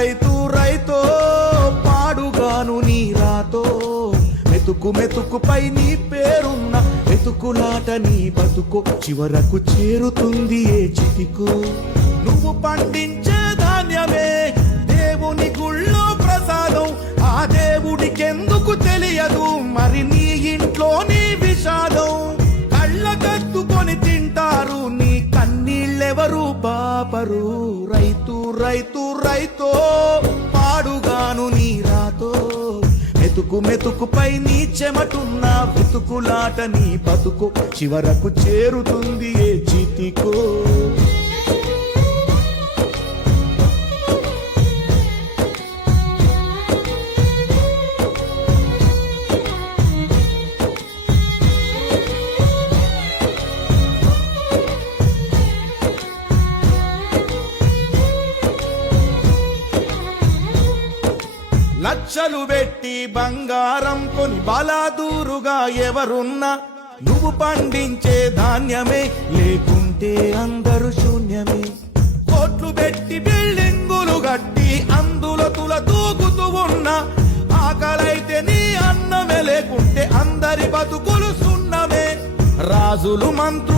రైతు రైతో పాడుగాను నీ రాతో మెతుకు మెతుకుపై నీ పేరున్న మెతుకులాట నీ బతుకు చివరకు చేరుతుంది ఏ చితికు నువ్వు పండించే ధాన్యమే దేవుని గుళ్ళో ప్రసాదం ఆ దేవుడికెందుకు తెలియదు మరి నీ ఇంట్లో నీ విషాదం కళ్ళ కట్టుకొని తింటారు నీ కన్నీళ్ళెవరు పాపరు రైతు రైతు రైతో పాడుగాను నీ రాతో మెతుకు మెతుకుపై నీ చెమటున్న వెతుకులాట నీ బతుకు చివరకు చేరుతుంది ఏ చితికో లక్షలు పెట్టి బంగారం కొని బలాదూరుగా ఎవరున్నా నువ్వు పండించే ధాన్యమే లేకుంటే అందరూ శూన్యమే కోట్లు పెట్టి బిల్డింగులు కట్టి అందులో తుల తూగుతూ ఉన్నా ఆకలైతే నీ అన్నమే లేకుంటే అందరి బతుకులు సున్నమే రాజులు మంత్రులు